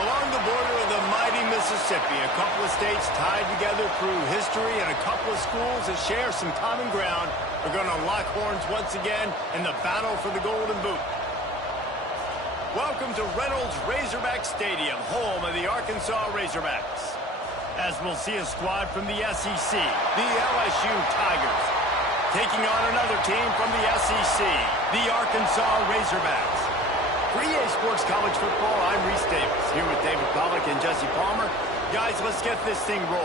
Along the border of the mighty Mississippi, a couple of states tied together through history and a couple of schools that share some common ground are going to lock horns once again in the battle for the Golden Boot. Welcome to Reynolds Razorback Stadium, home of the Arkansas Razorbacks. As we'll see a squad from the SEC, the LSU Tigers, taking on another team from the SEC, the Arkansas Razorbacks. For EA Sports College Football, I'm Reese Davis, here with David Pollack and Jesse Palmer. Guys, let's get this thing rolling.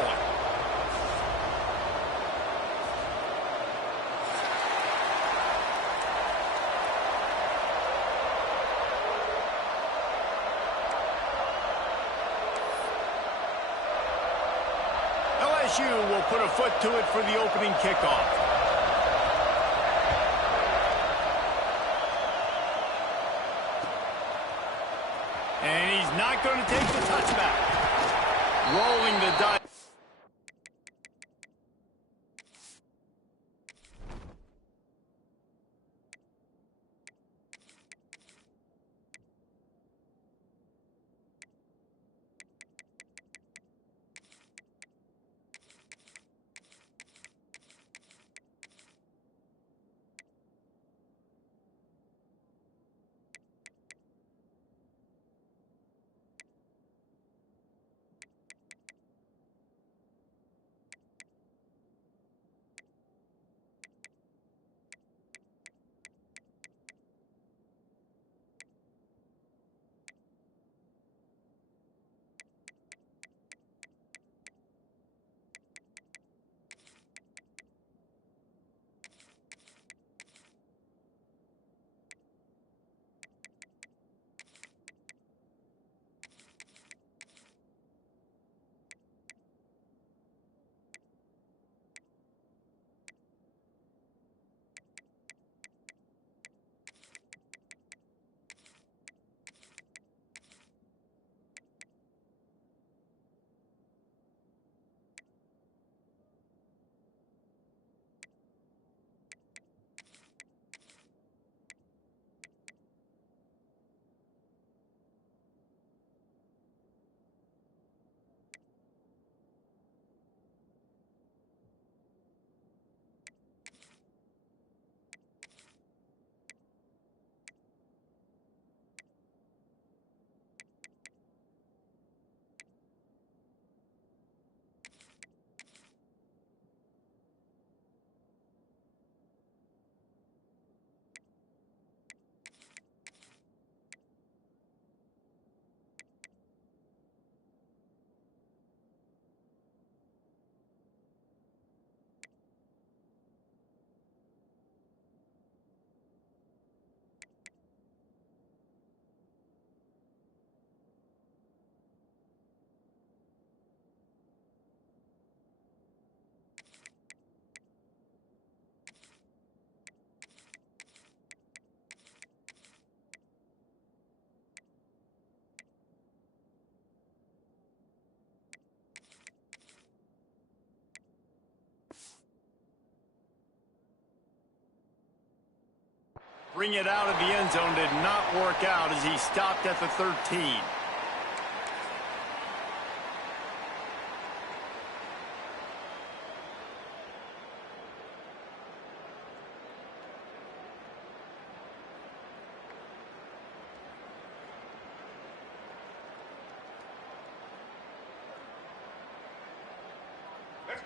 LSU will put a foot to it for the opening kickoff. And he's not going to take the touchback. Rolling the dice. Bring it out of the end zone did not work out as he stopped at the 13.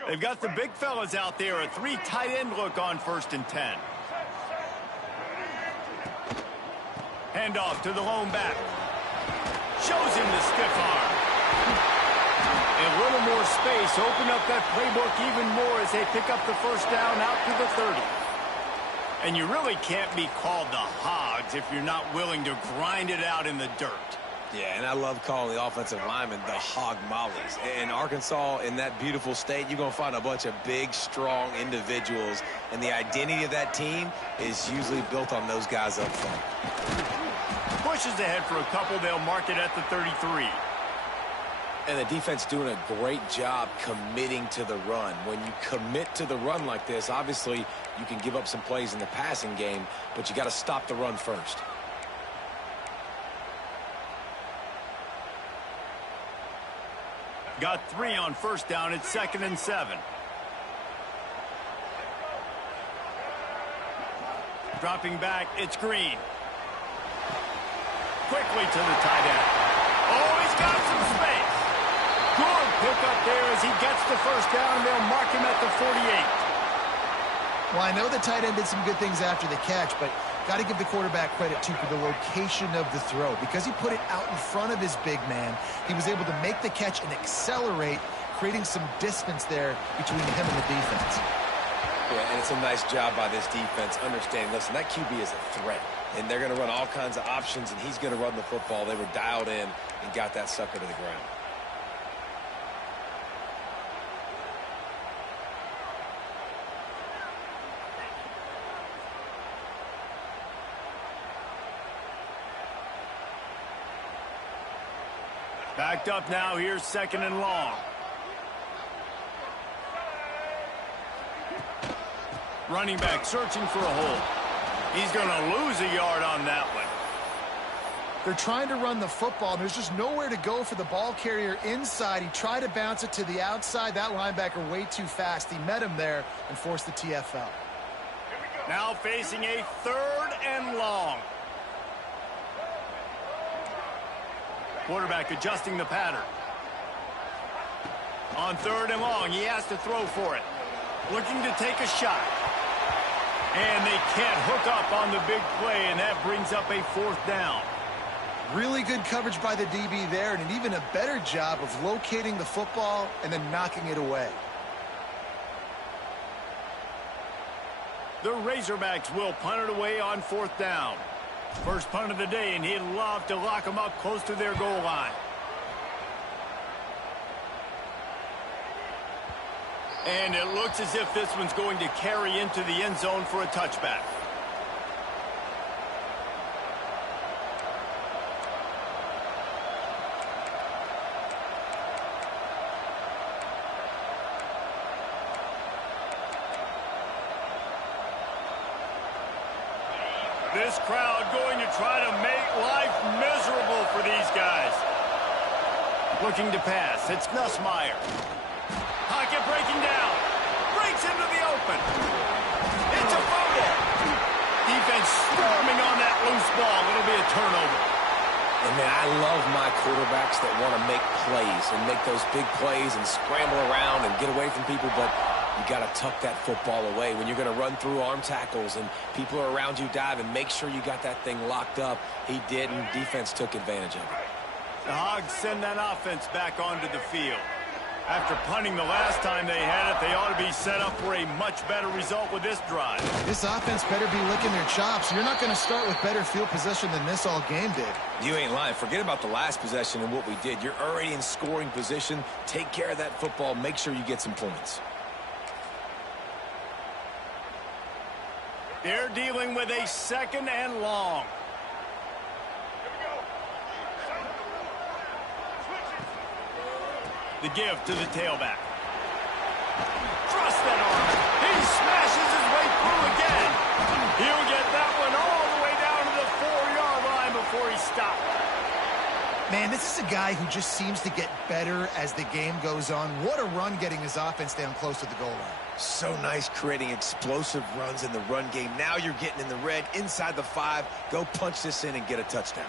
They've got the big fellas out there, a three tight end look on 1st and 10. Handoff to the lone back. Shows him the stiff arm. A little more space. Open up that playbook even more as they pick up the first down out to the 30. And you really can't be called the Hogs if you're not willing to grind it out in the dirt. Yeah, and I love calling the offensive linemen the hog mollies. In Arkansas, in that beautiful state, you're going to find a bunch of big, strong individuals, and the identity of that team is usually built on those guys up front. Pushes ahead for a couple. They'll mark it at the 33. And the defense doing a great job committing to the run. When you commit to the run like this, obviously you can give up some plays in the passing game, but you got to stop the run first. Got 3 on first down. It's 2nd and 7. Dropping back, it's Green. Quickly to the tight end. Oh, he's got some space. Good pickup there as he gets the first down, and they'll mark him at the 48. Well, I know the tight end did some good things after the catch, but got to give the quarterback credit, too, for the location of the throw. Because he put it out in front of his big man, he was able to make the catch and accelerate, creating some distance there between him and the defense. Yeah, and it's a nice job by this defense understanding, listen, that QB is a threat, and they're going to run all kinds of options, and he's going to run the football. They were dialed in and got that sucker to the ground. Backed up now. Here's 2nd and long. Running back searching for a hole. He's going to lose a yard on that one. They're trying to run the football, and there's just nowhere to go for the ball carrier inside. He tried to bounce it to the outside. That linebacker way too fast. He met him there and forced the TFL. Now facing a 3rd and long. Quarterback adjusting the pattern. On 3rd and long, he has to throw for it. Looking to take a shot. And they can't hook up on the big play, and that brings up a 4th down. Really good coverage by the DB there, and an even a better job of locating the football and then knocking it away. The Razorbacks will punt it away on 4th down. First punt of the day, and he'd love to lock them up close to their goal line. And it looks as if this one's going to carry into the end zone for a touchback. This crowd going to try to make life miserable for these guys. Looking to pass. It's Nussmeier. Pocket breaking down. Breaks into the open. It's a fumble. Defense storming on that loose ball. It'll be a turnover. And, man, I love my quarterbacks that want to make plays and make those big plays and scramble around and get away from people, but you got to tuck that football away. When you're going to run through arm tackles and people are around you diving, make sure you got that thing locked up. He did, and defense took advantage of it. The Hogs send that offense back onto the field. After punting the last time they had it, they ought to be set up for a much better result with this drive. This offense better be licking their chops. You're not going to start with better field position than this all game did. You ain't lying. Forget about the last possession and what we did. You're already in scoring position. Take care of that football. Make sure you get some points. They're dealing with a 2nd and long. The give to the tailback. Thrust that arm. He smashes his way through again. He'll get that one all the way down to the 4-yard line before he stopped. Man, this is a guy who just seems to get better as the game goes on. What a run getting his offense down close to the goal line. So nice creating explosive runs in the run game. Now you're getting in the red inside the 5. Go punch this in and get a touchdown.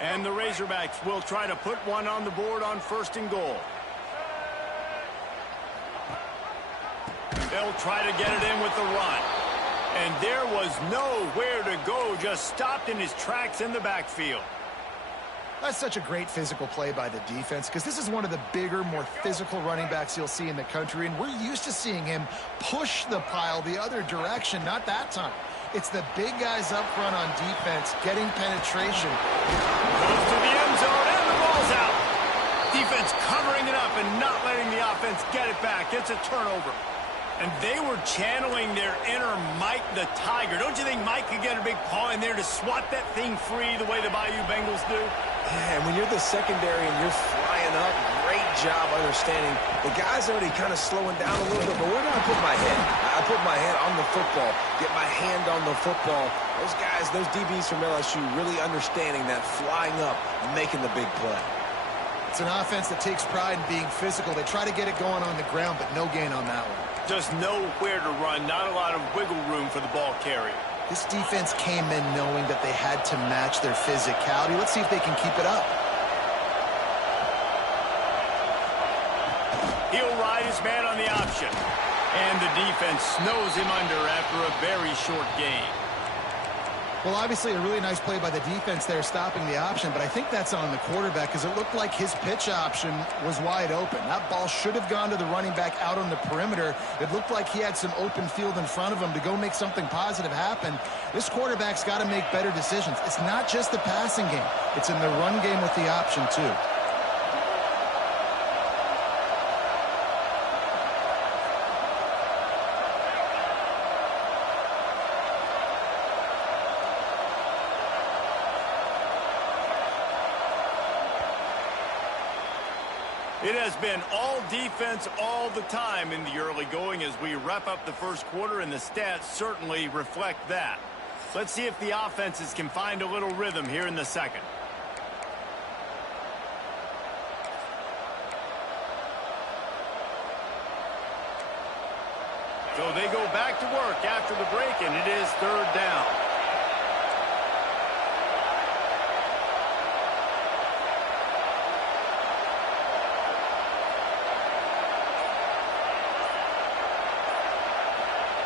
And the Razorbacks will try to put one on the board on 1st and goal. They'll try to get it in with the run. And there was nowhere to go, just stopped in his tracks in the backfield. That's such a great physical play by the defense because this is one of the bigger, more physical running backs you'll see in the country, and we're used to seeing him push the pile the other direction. Not that time. It's the big guys up front on defense getting penetration. Goes to the end zone, and the ball's out. Defense covering it up and not letting the offense get it back. It's a turnover. And they were channeling their inner Mike the Tiger. Don't you think Mike could get a big paw in there to swat that thing free the way the Bayou Bengals do? Yeah, and when you're the secondary and you're flying up, great job understanding. The guy's already kind of slowing down a little bit, but where do I put my head? I put my head on the football, get my hand on the football. Those guys, those DBs from LSU really understanding that flying up, making the big play. It's an offense that takes pride in being physical. They try to get it going on the ground, but no gain on that one. Just nowhere to run, not a lot of wiggle room for the ball carrier. This defense came in knowing that they had to match their physicality. Let's see if they can keep it up. He'll ride his man on the option. And the defense snows him under after a very short gain. Well, obviously a really nice play by the defense there stopping the option, but I think that's on the quarterback because it looked like his pitch option was wide open. That ball should have gone to the running back out on the perimeter. It looked like he had some open field in front of him to go make something positive happen. This quarterback's got to make better decisions. It's not just the passing game. It's in the run game with the option, too. It has been all defense all the time in the early going as we wrap up the first quarter, and the stats certainly reflect that. Let's see if the offenses can find a little rhythm here in the second. So they go back to work after the break, and it is third down.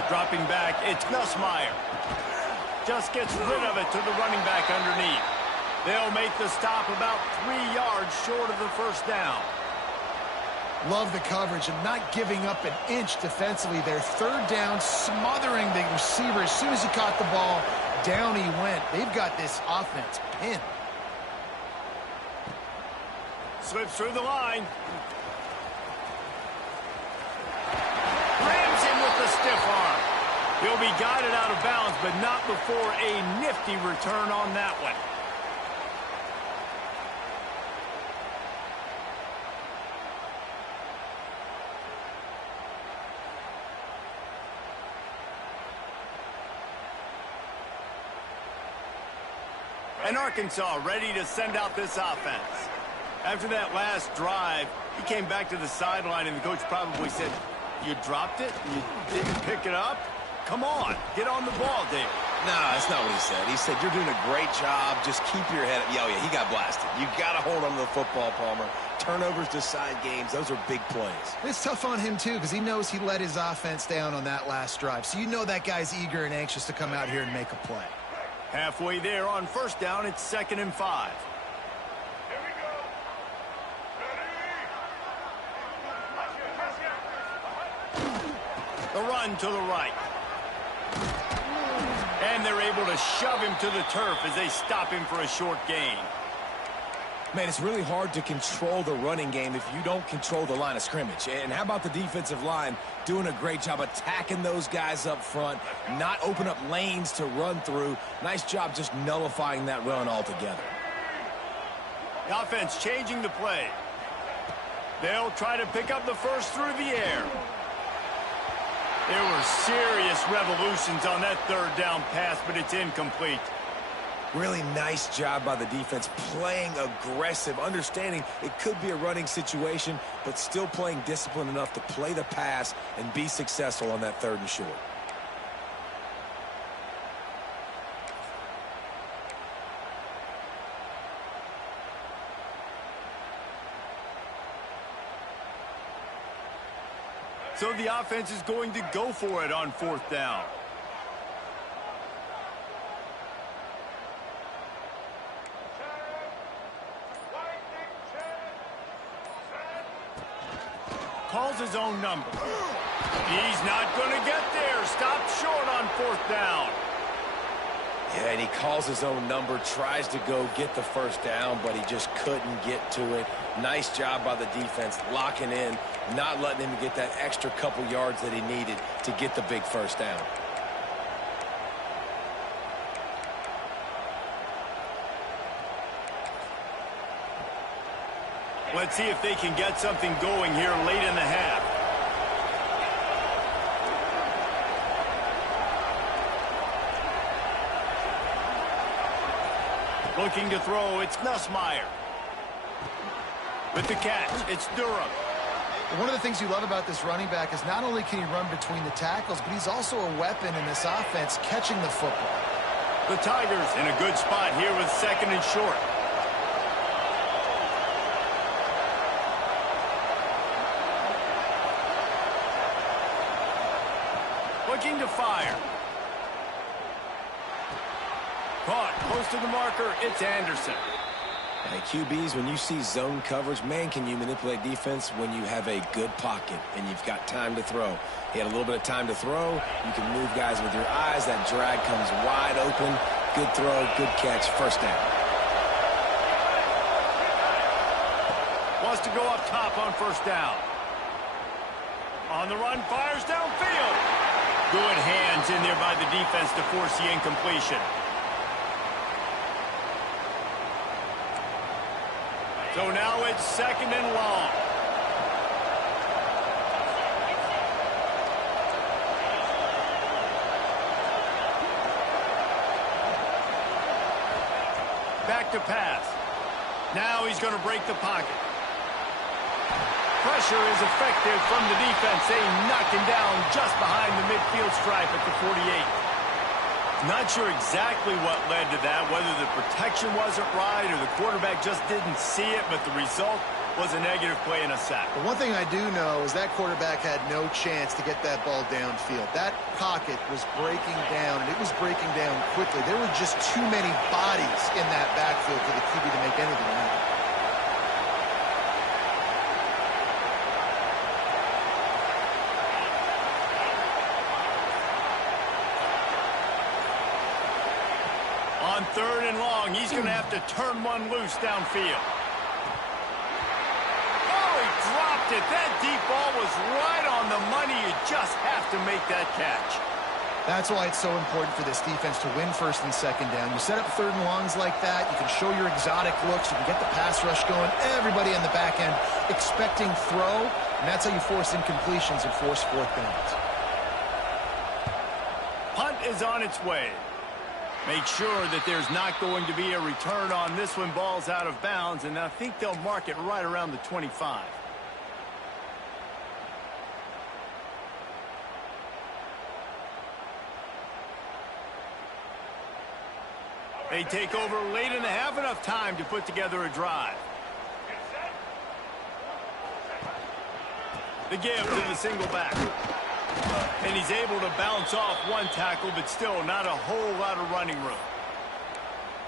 Dropping back, it's Nussmeier. Just gets rid of it to the running back underneath. They'll make the stop about 3 yards short of the first down. Love the coverage and not giving up an inch defensively there. Third down, smothering the receiver. As soon as he caught the ball, down he went. They've got this offense pinned. Slips through the line. Rams him with the stiff arm. He'll be guided out of bounds, but not before a nifty return on that one. And Arkansas ready to send out this offense. After that last drive, he came back to the sideline, and the coach probably said, "You dropped it? You didn't pick it up? Come on, get on the ball, Dave." Nah, that's not what he said. He said, "You're doing a great job. Just keep your head up." Oh, yeah, he got blasted. You got to hold on to the football, Palmer. Turnovers decide games. Those are big plays. It's tough on him, too, because he knows he let his offense down on that last drive. So you know that guy's eager and anxious to come out here and make a play. Halfway there on first down, it's 2nd and 5. Here we go. Ready? The run to the right. And they're able to shove him to the turf as they stop him for a short gain. Man, it's really hard to control the running game if you don't control the line of scrimmage. And how about the defensive line doing a great job attacking those guys up front, not open up lanes to run through. Nice job just nullifying that run altogether. The offense changing the play. They'll try to pick up the first through the air. There were serious revolutions on that third down pass, but it's incomplete. Really nice job by the defense, playing aggressive, understanding it could be a running situation, but still playing disciplined enough to play the pass and be successful on that 3rd and short. So the offense is going to go for it on 4th down. Calls his own number. He's not going to get there. Stopped short on 4th down. Yeah, and he calls his own number, tries to go get the first down, but he just couldn't get to it. Nice job by the defense, locking in, not letting him get that extra couple yards that he needed to get the big first down. Let's see if they can get something going here late in the half. Looking to throw, it's Nussmeier. With the catch, it's Durham. One of the things you love about this running back is not only can he run between the tackles, but he's also a weapon in this offense catching the football. The Tigers in a good spot here with 2nd and short. Looking to fire. Caught close to the marker. It's Anderson. Hey, QBs, when you see zone coverage, man, can you manipulate defense when you have a good pocket and you've got time to throw. He had a little bit of time to throw. You can move guys with your eyes. That drag comes wide open. Good throw, good catch, first down. Wants to go up top on first down. On the run, fires downfield. Good hands in there by the defense to force the incompletion. So now it's 2nd and long. Back to pass. Now he's going to break the pocket. Pressure is effective from the defense. They knock him down just behind the midfield stripe at the 48. Not sure exactly what led to that, whether the protection wasn't right or the quarterback just didn't see it, but the result was a negative play and a sack. But one thing I do know is that quarterback had no chance to get that ball downfield. That pocket was breaking down, and it was breaking down quickly. There were just too many bodies in that backfield for the QB to make anything happen. On 3rd and long, he's going to have to turn one loose downfield. Oh, he dropped it. That deep ball was right on the money. You just have to make that catch. That's why it's so important for this defense to win 1st and 2nd down. You set up 3rd and longs like that, you can show your exotic looks, you can get the pass rush going, everybody on the back end expecting throw, and that's how you force incompletions and force 4th downs. Punt is on its way. Make sure that there's not going to be a return on this one. Ball's out of bounds, and I think they'll mark it right around the 25. They take over late in the half, enough time to put together a drive. The give to the single back. And he's able to bounce off one tackle, but still not a whole lot of running room.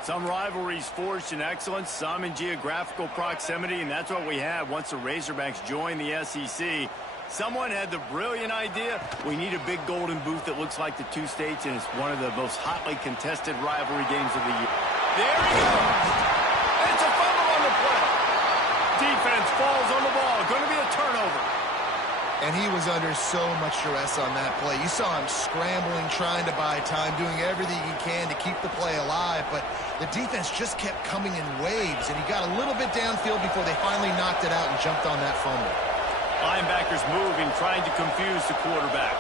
Some rivalries forged in excellence, some in geographical proximity, and that's what we had once the Razorbacks joined the SEC. Someone had the brilliant idea, we need a big golden boot that looks like the two states, and it's one of the most hotly contested rivalry games of the year. There he goes! And it's a fumble on the play. Defense falls on the ball. Going to be a turnover. And he was under so much stress on that play. You saw him scrambling, trying to buy time, doing everything he can to keep the play alive, but the defense just kept coming in waves, and he got a little bit downfield before they finally knocked it out and jumped on that fumble. Linebackers moving, trying to confuse the quarterback.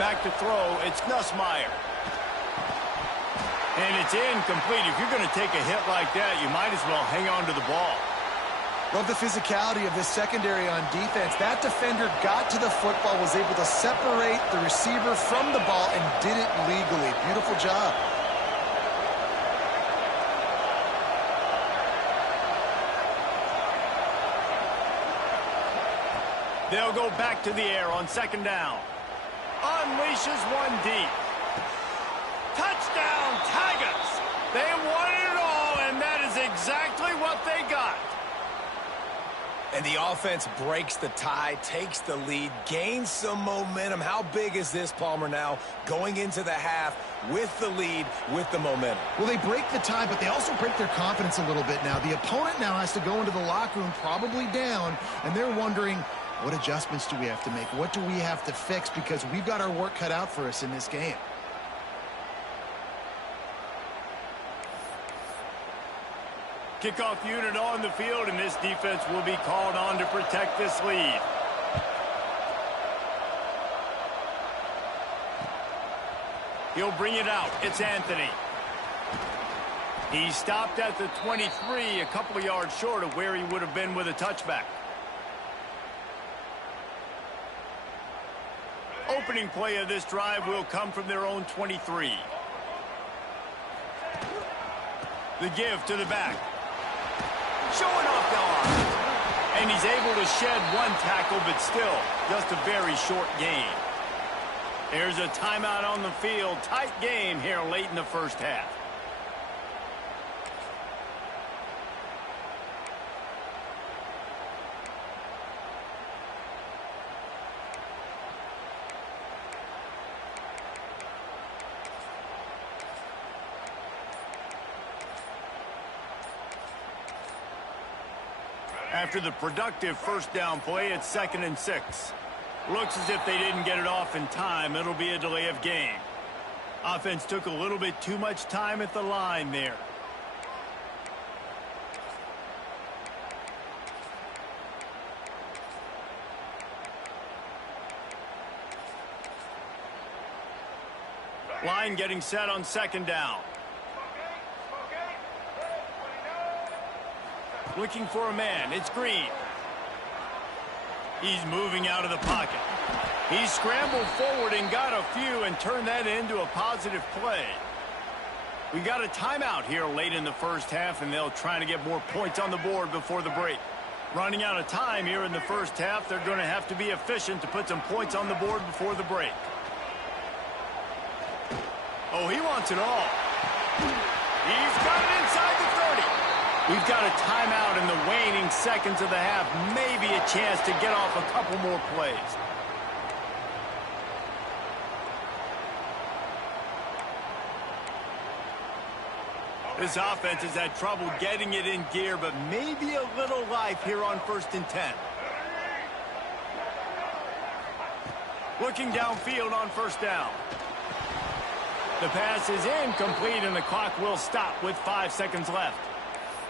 Back to throw, it's Nussmeier. And it's incomplete. If you're going to take a hit like that, you might as well hang on to the ball. Love the physicality of this secondary on defense. That defender got to the football, was able to separate the receiver from the ball, and did it legally. Beautiful job. They'll go back to the air on 2nd down. Unleashes one deep. Touchdown, Tigers! They wanted it all, and that is exactly what they got. And the offense breaks the tie, takes the lead, gains some momentum. How big is this, Palmer, now going into the half with the lead, with the momentum? Well, they break the tie, but they also break their confidence a little bit now. The opponent now has to go into the locker room probably down, and they're wondering, what adjustments do we have to make? What do we have to fix? Because we've got our work cut out for us in this game. Kickoff unit on the field, and this defense will be called on to protect this lead. He'll bring it out. It's Anthony. He stopped at the 23, a couple of yards short of where he would have been with a touchback. Opening play of this drive will come from their own 23. The give to the back. Showing off the arm. And he's able to shed one tackle, but still just a very short gain. There's a timeout on the field. Tight game here late in the first half. After the productive first down play, it's 2nd and 6. Looks as if they didn't get it off in time. It'll be a delay of game. Offense took a little bit too much time at the line there. Line getting set on 2nd down. Looking for a man. It's Green. He's moving out of the pocket. He scrambled forward and got a few and turned that into a positive play. We got a timeout here late in the first half, and they'll try to get more points on the board before the break. Running out of time here in the first half, they're going to have to be efficient to put some points on the board before the break. Oh, he wants it all. He's got it inside the 30. We've got a timeout in the waning seconds of the half. Maybe a chance to get off a couple more plays. This offense has had trouble getting it in gear, but maybe a little life here on 1st and 10. Looking downfield on 1st down. The pass is incomplete, and the clock will stop with 5 seconds left.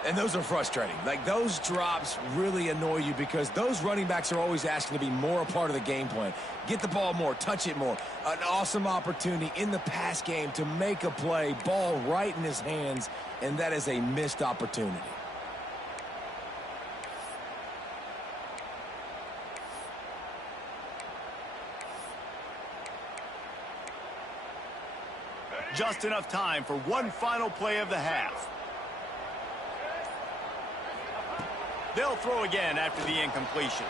And those are frustrating. Like, those drops really annoy you because those running backs are always asking to be more a part of the game plan. Get the ball more, touch it more. An awesome opportunity in the pass game to make a play, ball right in his hands, and that is a missed opportunity. Just enough time for one final play of the half. They'll throw again after the incompletion.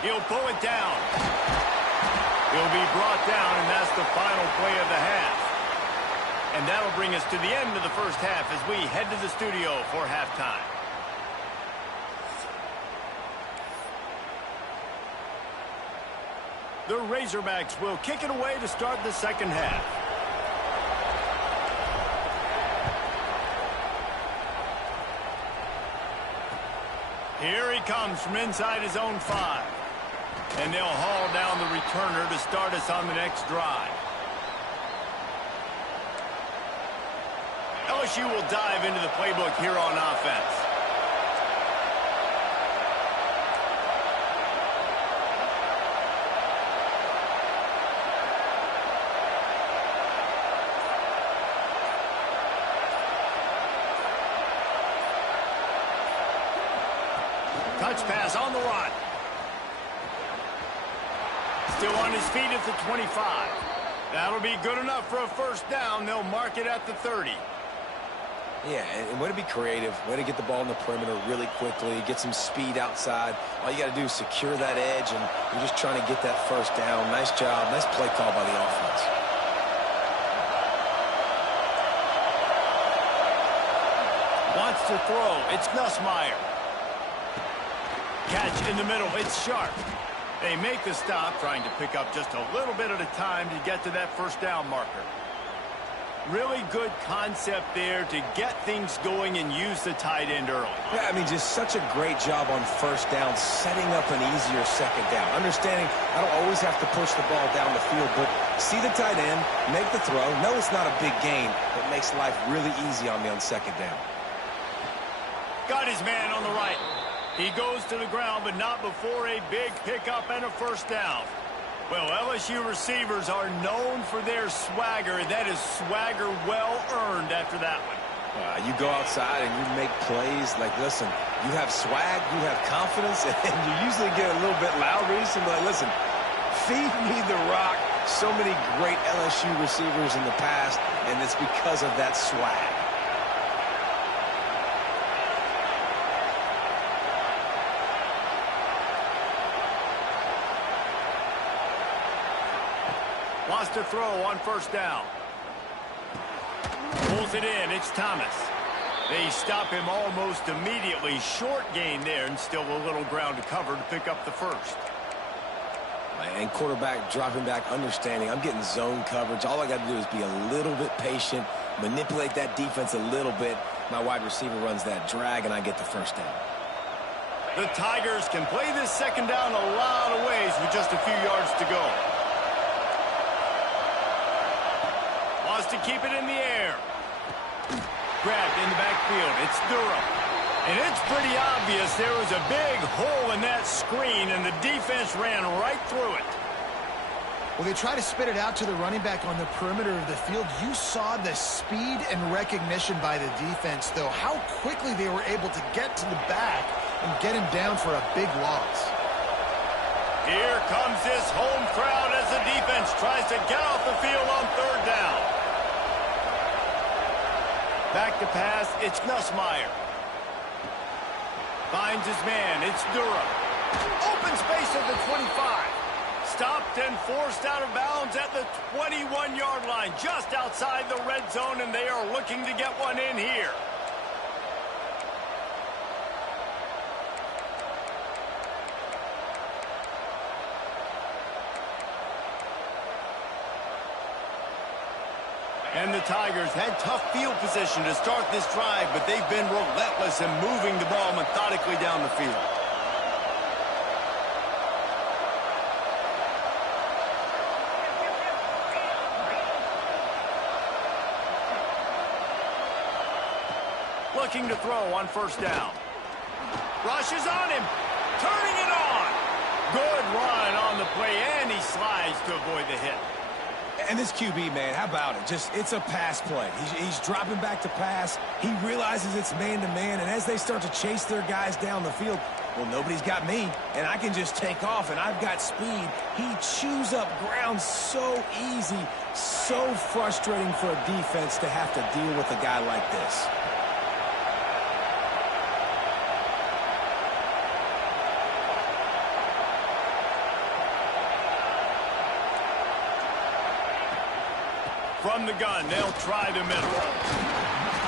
He'll pull it down. He'll be brought down, and that's the final play of the half. And that'll bring us to the end of the first half as we head to the studio for halftime. The Razorbacks will kick it away to start the second half. Here he comes from inside his own 5. And they'll haul down the returner to start us on the next drive. LSU will dive into the playbook here on offense. Touch pass on the run. Still on his feet at the 25. That'll be good enough for a first down. They'll mark it at the 30. Yeah, and way to be creative. Way to get the ball in the perimeter really quickly. Get some speed outside. All you got to do is secure that edge, and you're just trying to get that first down. Nice job. Nice play call by the offense. Wants to throw. It's Nussmeier. Catch in the middle. It's Sharp. They make the stop, trying to pick up just a little bit at a time to get to that first down marker. Really good concept there to get things going and use the tight end early. Yeah, I mean, just such a great job on first down, setting up an easier second down. Understanding I don't always have to push the ball down the field, but see the tight end, make the throw. No, it's not a big gain, but makes life really easy on me on second down. Got his man on the right. He goes to the ground, but not before a big pickup and a first down. Well, LSU receivers are known for their swagger. That is swagger well earned after that one. You go outside and you make plays. Like, listen, you have swag, you have confidence, and you usually get a little bit loud recently. Like, listen, feed me the rock. So many great LSU receivers in the past, and it's because of that swag. Wants to throw on first down. Pulls it in. It's Thomas. They stop him almost immediately. Short gain there, and still a little ground to cover to pick up the first. And quarterback dropping back, understanding I'm getting zone coverage. All I got to do is be a little bit patient, manipulate that defense a little bit. My wide receiver runs that drag, and I get the first down. The Tigers can play this second down a lot of ways with just a few yards to go. Wants to keep it in the air. Grabbed in the backfield. It's Durham. And it's pretty obvious there was a big hole in that screen, and the defense ran right through it. Well, they try to spit it out to the running back on the perimeter of the field. You saw the speed and recognition by the defense, though, how quickly they were able to get to the back and get him down for a big loss. Here comes this home crowd as the defense tries to get off the field on third down. Back to pass, it's Nussmeier. Finds his man, it's Durham. Open space at the 25. Stopped and forced out of bounds at the 21-yard line, just outside the red zone, and they are looking to get one in here. And the Tigers had tough field position to start this drive, but they've been relentless in moving the ball methodically down the field. Looking to throw on first down. Rushes on him. Turning it on. Good run on the play, and he slides to avoid the hit. And this QB, man, how about it? It's a pass play. He's dropping back to pass. He realizes it's man-to-man, and as they start to chase their guys down the field, well, nobody's got me, and I can just take off, and I've got speed. He chews up ground so easy, so frustrating for a defense to have to deal with a guy like this. From the gun, they'll try the middle.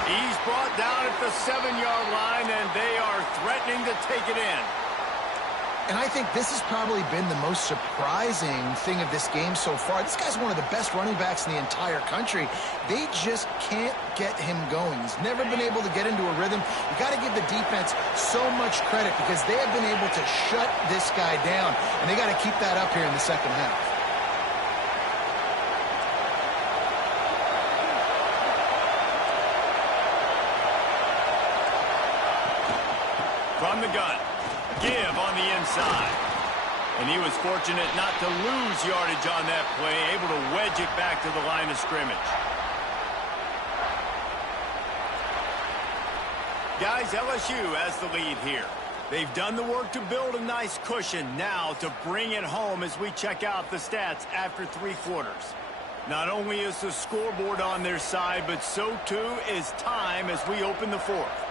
He's brought down at the 7-yard line, and they are threatening to take it in. And I think this has probably been the most surprising thing of this game so far. This guy's one of the best running backs in the entire country. They just can't get him going. He's never been able to get into a rhythm. You got to give the defense so much credit because they have been able to shut this guy down, and they got to keep that up here in the second half. From the gun, give on the inside. And he was fortunate not to lose yardage on that play, able to wedge it back to the line of scrimmage. Guys, LSU has the lead here. They've done the work to build a nice cushion. Now to bring it home as we check out the stats after 3 quarters. Not only is the scoreboard on their side, but so too is time as we open the fourth.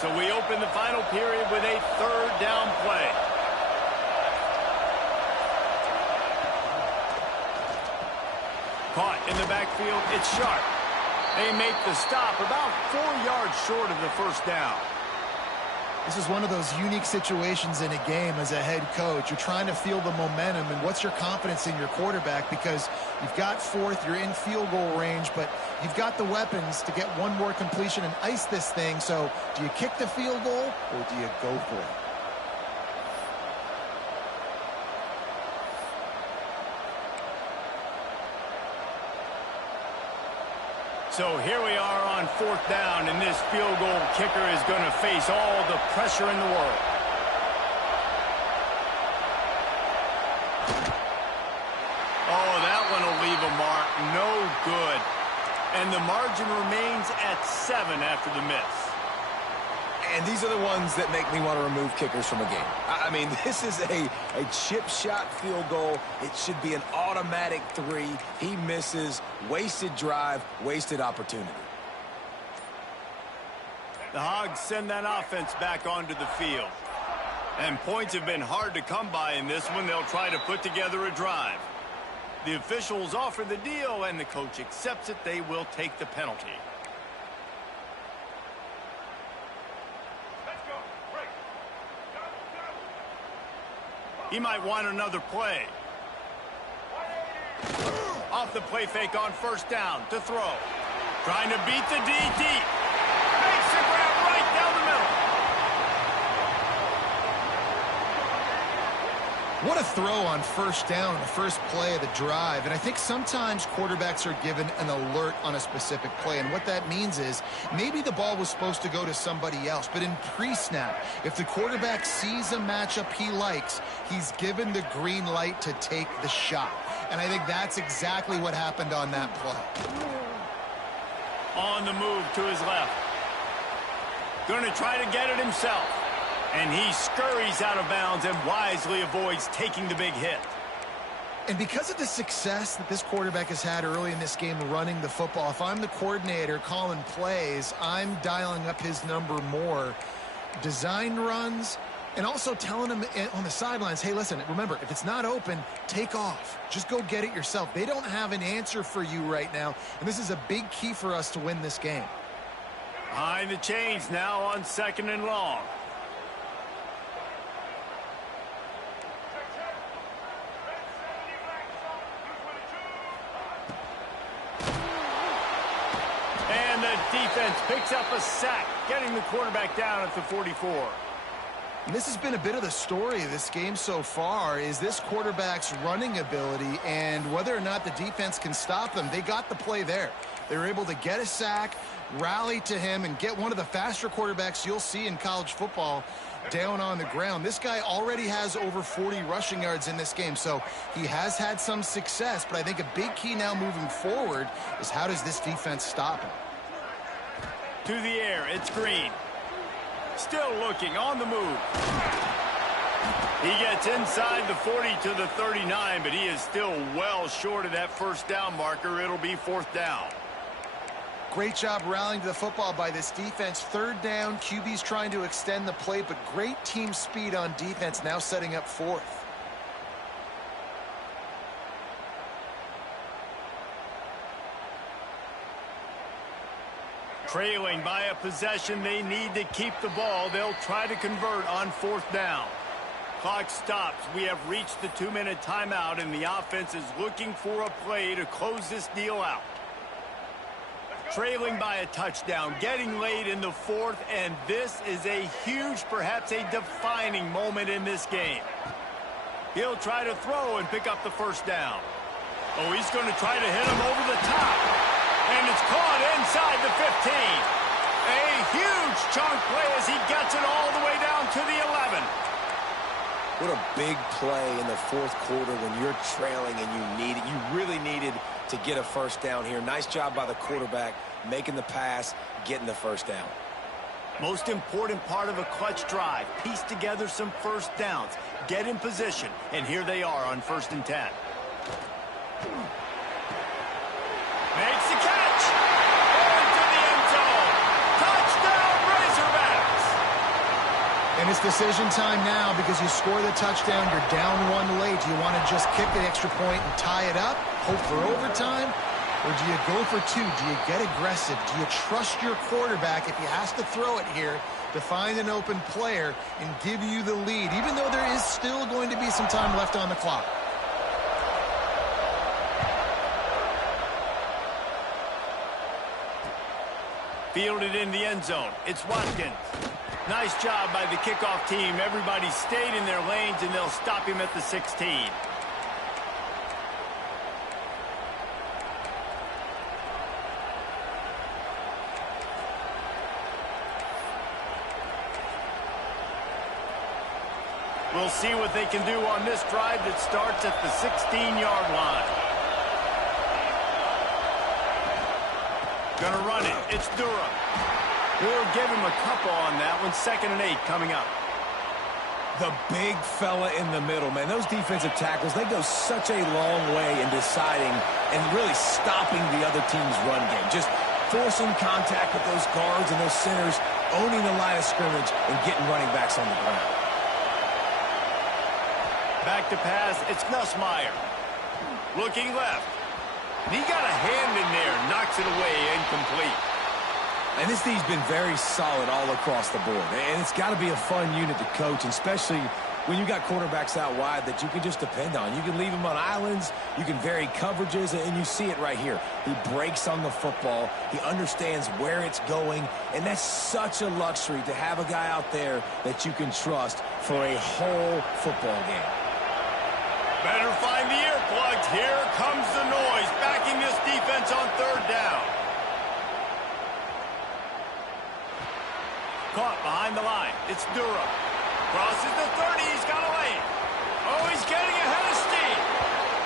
So we open the final period with a third down play. Caught in the backfield, it's Sharp. They make the stop about 4 yards short of the first down. This is one of those unique situations in a game as a head coach. You're trying to feel the momentum, and what's your confidence in your quarterback? Because you've got fourth, you're in field goal range, but you've got the weapons to get one more completion and ice this thing. So do you kick the field goal or do you go for it? So here we are on 4th down, and this field goal kicker is going to face all the pressure in the world. Oh, that one will leave a mark. No good. And the margin remains at 7 after the miss. And these are the ones that make me want to remove kickers from a game. I mean, this is a chip shot field goal. It should be an automatic 3. He misses. Wasted drive, wasted opportunity. The Hogs send that offense back onto the field. And points have been hard to come by in this one. They'll try to put together a drive. The officials offer the deal, and the coach accepts it. They will take the penalty. Let's go. Break. He might want another play. Off the play fake on 1st down to throw. Trying to beat the D deep. Makes the grab right down the middle. What a throw on 1st down, the first play of the drive. And I think sometimes quarterbacks are given an alert on a specific play. And what that means is maybe the ball was supposed to go to somebody else. But in pre-snap, if the quarterback sees a matchup he likes, he's given the green light to take the shot. And I think that's exactly what happened on that play. On the move to his left. Going to try to get it himself. And he scurries out of bounds and wisely avoids taking the big hit. And because of the success that this quarterback has had early in this game running the football, if I'm the coordinator calling plays, I'm dialing up his number more. Design runs, and also telling him on the sidelines, hey, listen, remember, if it's not open, take off. Just go get it yourself. They don't have an answer for you right now, and this is a big key for us to win this game. Behind the chains now on 2nd and long. And the defense picks up a sack, getting the quarterback down at the 44. And this has been a bit of the story of this game so far, is this quarterback's running ability and whether or not the defense can stop them. They got the play there. They were able to get a sack, rally to him, and get one of the faster quarterbacks you'll see in college football down on the ground. This guy already has over 40 rushing yards in this game, so he has had some success, but I think a big key now moving forward is how does this defense stop him? To the air, it's Green. Still looking, on the move. He gets inside the 40 to the 39, but he is still well short of that 1st down marker. It'll be 4th down. Great job rallying to the football by this defense. 3rd down, QB's trying to extend the play, but great team speed on defense, now setting up 4th. Trailing by a possession, they need to keep the ball. They'll try to convert on 4th down. Clock stops. We have reached the 2-minute timeout, and the offense is looking for a play to close this deal out. Trailing by a touchdown, getting late in the 4th, and this is a huge, perhaps a defining moment in this game. He'll try to throw and pick up the 1st down. Oh, he's going to try to hit him over the top. And it's caught inside the 15. A huge chunk play as he gets it all the way down to the 11. What a big play in the 4th quarter when you're trailing and you really needed to get a 1st down here. Nice job by the quarterback making the pass, getting the 1st down. Most important part of a clutch drive. Piece together some 1st downs. Get in position. And here they are on 1st and 10. Makes the catch. Into the end zone. Touchdown, Razorbacks. And it's decision time now because you score the touchdown, you're down 1 late. Do you want to just kick the extra point and tie it up, hope for overtime? Or do you go for 2? Do you get aggressive? Do you trust your quarterback if he has to throw it here to find an open player and give you the lead, even though there is still going to be some time left on the clock? Fielded in the end zone. It's Watkins. Nice job by the kickoff team. Everybody stayed in their lanes, and they'll stop him at the 16. We'll see what they can do on this drive that starts at the 16-yard line. Gonna run it. It's Durham. We'll give him a couple on that one. 2nd and 8 coming up. The big fella in the middle, man. Those defensive tackles, they go such a long way in deciding and really stopping the other team's run game. Just forcing contact with those guards and those centers, owning the line of scrimmage, and getting running backs on the ground. Back to pass. It's Nussmeier. Looking left. He got a hand in there. Knocks it away. Incomplete. And this D's been very solid all across the board. And it's got to be a fun unit to coach, especially when you got quarterbacks out wide that you can just depend on. You can leave them on islands, you can vary coverages, and you see it right here. He breaks on the football, he understands where it's going, and that's such a luxury to have a guy out there that you can trust for a whole football game. Better find the earplugs. Here comes the noise, backing this defense on 3rd down. Caught behind the line. It's Durham. Crosses the 30. He's got a lane. Oh, he's getting ahead of steam.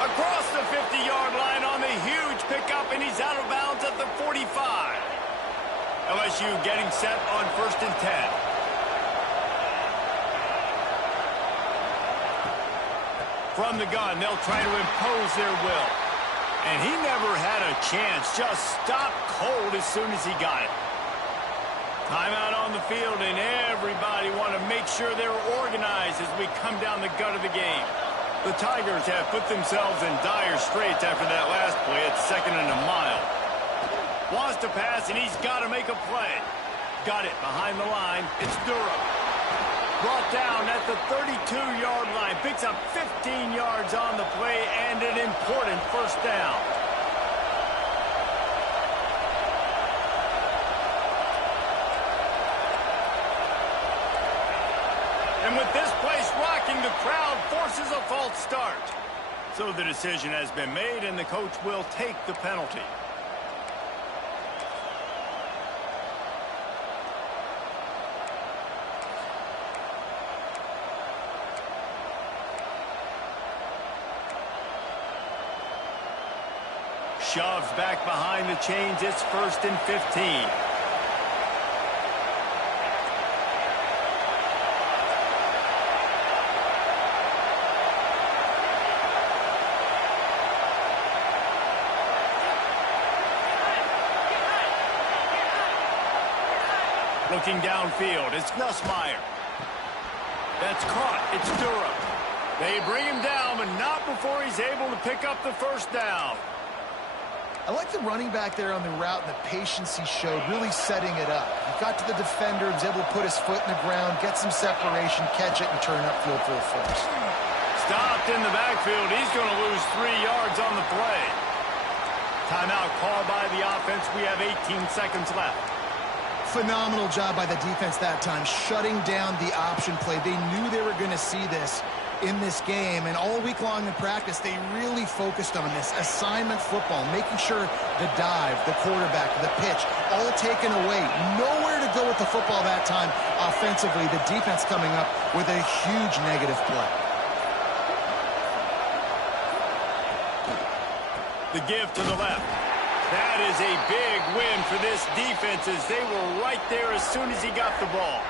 Across the 50-yard line on the huge pickup, and he's out of bounds at the 45. LSU getting set on 1st and 10. From the gun, they'll try to impose their will. And he never had a chance. Just stopped cold as soon as he got it. Timeout on the field, and everybody want to make sure they're organized as we come down the gut of the game. The Tigers have put themselves in dire straits after that last play at 2nd and a mile. Wants to pass, and he's got to make a play. Got it behind the line. It's Durham. Brought down at the 32-yard line. Picks up 15 yards on the play and an important 1st down. And with this place rocking, the crowd forces a false start. So the decision has been made, and the coach will take the penalty. Shoves back behind the chains. It's 1st and 15. Looking downfield, it's Nussmeier. That's caught. It's Durham. They bring him down, but not before he's able to pick up the 1st down. I like the running back there on the route and the patience he showed, really setting it up. He got to the defender, was able to put his foot in the ground, get some separation, catch it, and turn upfield for the 1st. Stopped in the backfield. He's going to lose 3 yards on the play. Timeout called by the offense. We have 18 seconds left. Phenomenal job by the defense that time, shutting down the option play. They knew they were going to see this in this game, and all week long in practice, they really focused on this assignment football, making sure the dive, the quarterback, the pitch, all taken away. Nowhere to go with the football that time offensively. The defense coming up with a huge negative play. The give to the left. That is a big win for this defense as they were right there as soon as he got the ball.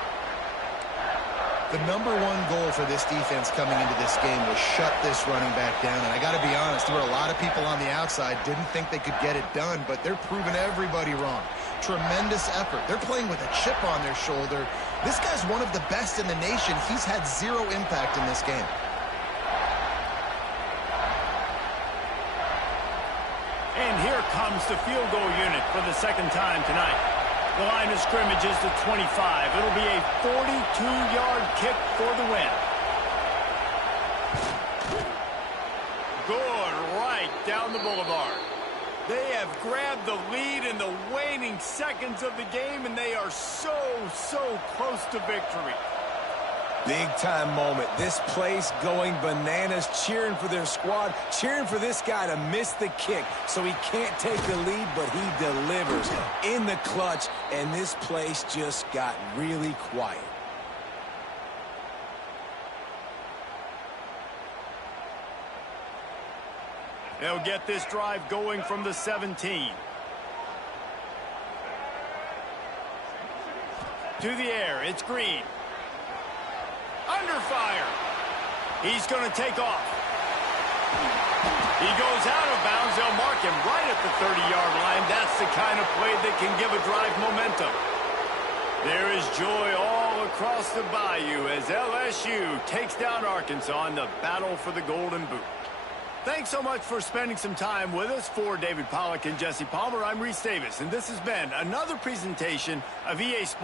The #1 goal for this defense coming into this game was shut this running back down. And I got to be honest, there were a lot of people on the outside didn't think they could get it done, but they're proving everybody wrong. Tremendous effort. They're playing with a chip on their shoulder. This guy's one of the best in the nation. He's had 0 impact in this game. And here comes the field goal unit for the 2nd time tonight. The line of scrimmage is the 25. It'll be a 42-yard kick for the win. Good, right down the boulevard. They have grabbed the lead in the waning seconds of the game, and they are so close to victory. Big-time moment. This place going bananas, cheering for their squad, cheering for this guy to miss the kick so he can't take the lead, but he delivers in the clutch, and this place just got really quiet. They'll get this drive going from the 17. To the air, it's Green. Under fire. He's going to take off. He goes out of bounds. They'll mark him right at the 30-yard line. That's the kind of play that can give a drive momentum. There is joy all across the bayou as LSU takes down Arkansas in the battle for the Golden Boot. Thanks so much for spending some time with us. For David Pollack and Jesse Palmer, I'm Reese Davis, and this has been another presentation of EA Sports.